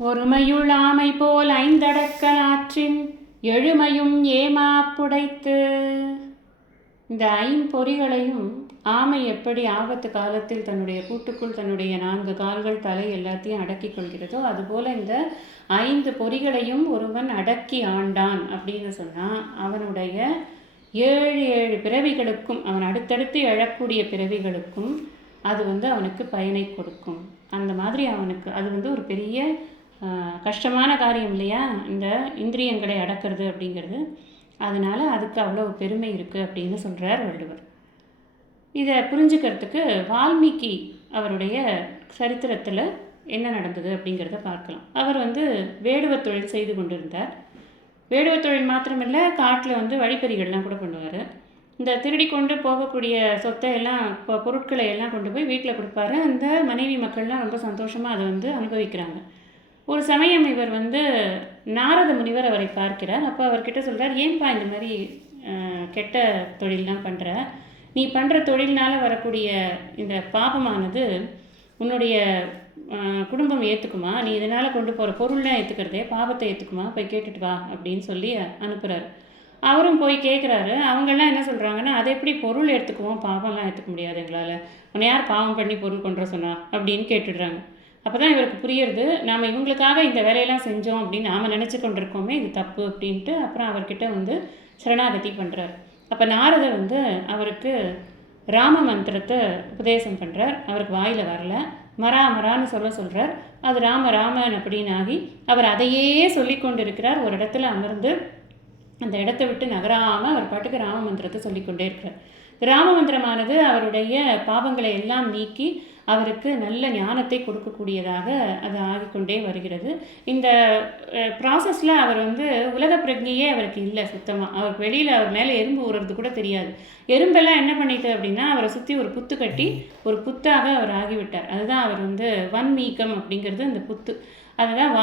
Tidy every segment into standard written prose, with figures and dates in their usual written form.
ஒருமையுள் ஆமை போல் ஐந்தடக்கல் ஆற்றின் எழுமையும் ஏமாப்புடைத்து. இந்த ஐம்பொறிகளையும் ஆமை எப்படி ஆபத்து காலத்தில் தன்னுடைய கூட்டுக்குள் தன்னுடைய 4 கால்கள் தலை எல்லாத்தையும் அடக்கி கொள்கிறதோ அதுபோல் இந்த 5 பொறிகளையும் ஒருவன் அடக்கி ஆண்டான் அப்படின்னு சொன்னால் அவனுடைய 7 பிறவிகளுக்கும் அவன் அடுத்தடுத்து எழக்கூடிய பிறவிகளுக்கும் அது அவனுக்கு பயனை கொடுக்கும். அந்த மாதிரி அவனுக்கு அது ஒரு பெரிய கஷ்டமான காரியம் இல்லையா, இந்த இந்திரியங்களை அடக்கிறது அப்படிங்கிறது. அதனால் அதுக்கு அவ்வளோ பெருமை இருக்குது அப்படின்னு சொல்கிறார் வள்ளுவர். இதை புரிஞ்சுக்கிறதுக்கு வால்மீகி அவருடைய சரித்திரத்தில் என்ன நடந்தது அப்படிங்கிறத பார்க்கலாம். அவர் வேடுவ தொழில் செய்து கொண்டிருந்தார். வேடுவ தொழில் மாத்திரமில்லை, காட்டில் வழிப்பறிகள்லாம் கூட பண்ணுவார். இந்த திருடி கொண்டு போகக்கூடிய சொத்தை எல்லாம் பொருட்களை எல்லாம் கொண்டு போய் வீட்டில் கொடுப்பாரு. அந்த மனைவி மக்கள்லாம் ரொம்ப சந்தோஷமாக அதை அனுபவிக்கிறாங்க. ஒரு சமயம் இவர் நாரத முனிவர் அவரை பார்க்கிறார். அப்போ அவர்கிட்ட சொல்கிறார், ஏன்பா இந்த மாதிரி கெட்ட தொழிலெலாம் பண்ணுற? நீ பண்ணுற தொழில்னால் வரக்கூடிய இந்த பாபமானது உன்னுடைய குடும்பம் ஏற்றுக்குமா? நீ இதனால் கொண்டு போகிற பொருள்லாம் ஏற்றுக்கிறதே பாவத்தை ஏற்றுக்குமா? போய் கேட்டுட்டு வா அப்படின்னு சொல்லி அனுப்புகிறார். அவரும் போய் கேட்குறாரு. அவங்கெல்லாம் என்ன சொல்கிறாங்கன்னா, அதை எப்படி பொருள் எடுத்துக்குவோம், பாவம்லாம் எடுத்துக்க முடியாது எங்களால், உன்னை யார் பாவம் பண்ணி பொருள் கொண்டு வர சொன்னா அப்படின்னு கேட்டுடுறாங்க. அப்போ தான் இவருக்கு புரியுறது, நாம் இவங்களுக்காக இந்த வேலையெல்லாம் செஞ்சோம் அப்படின்னு நாம் நினச்சி கொண்டிருக்கோமே, இது தப்பு அப்படின்ட்டு. அப்புறம் அவர்கிட்ட சரணாகதி பண்ணுறார். அப்போ நாரதர் அவருக்கு ராம மந்திரத்தை உபதேசம் பண்ணுறார். அவருக்கு வாயில் வரல, மரான்னு சொல்கிறார். அது ராமன் அப்படின்னு ஆகி அவர் அதையே சொல்லி கொண்டு இருக்கிறார். ஒரு இடத்துல அமர்ந்து அந்த இடத்த விட்டு நகராமல் அவர் பாட்டுக்கு ராம மந்திரத்தை சொல்லிக்கொண்டே இருக்கிறார். ராம மந்திரமானது அவருடைய பாவங்களை எல்லாம் நீக்கி அவருக்கு நல்ல ஞானத்தை கொடுக்கக்கூடியதாக அது ஆகிக்கொண்டே வருகிறது. இந்த ப்ராசஸில் அவர் உலக பிரஜையே அவருக்கு இல்லை சுத்தமாக. அவருக்கு வெளியில் அவர் மேலே எறும்பு ஊறுறது கூட தெரியாது. எறும்பெல்லாம் என்ன பண்ணிட்டு அப்படின்னா அவரை சுற்றி ஒரு புத்து கட்டி ஒரு புத்தாக அவர் ஆகிவிட்டார். அதுதான் அவர் வன்மீகம் அப்படிங்கிறது அந்த புத்து. அதுதான்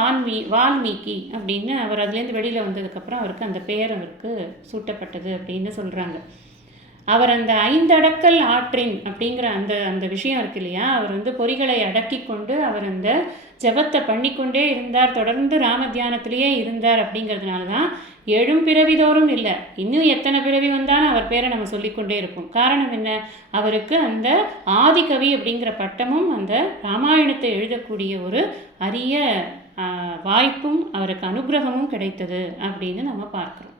வால்மீகி அப்படின்னு அவர் அதுலேருந்து வெளியில் வந்ததுக்கப்புறம் அவருக்கு அந்த பெயர் அவருக்கு சூட்டப்பட்டது அப்படின்னு சொல்கிறாங்க. அவர் அந்த 5 அடக்கல் ஆற்றின் அப்படிங்கிற அந்த விஷயம் இருக்கு இல்லையா, அவர் பொறிகளை அடக்கி கொண்டு அவர் அந்த ஜபத்தை பண்ணிக்கொண்டே இருந்தார். தொடர்ந்து ராம தியானத்திலேயே இருந்தார். அப்படிங்கிறதுனால தான் 7 பிறவிதோறும் இல்லை, இன்னும் எத்தனை பிறவி வந்தாலும் அவர் பேரை நம்ம சொல்லிக்கொண்டே இருப்போம். காரணம் என்ன? அவருக்கு அந்த ஆதிகவி அப்படிங்கிற பட்டமும் அந்த ராமாயணத்தை எழுதக்கூடிய ஒரு அரிய வாய்ப்பும் அவருக்கு அனுகிரகமும் கிடைத்தது அப்படின்னு நம்ம பார்க்குறோம்.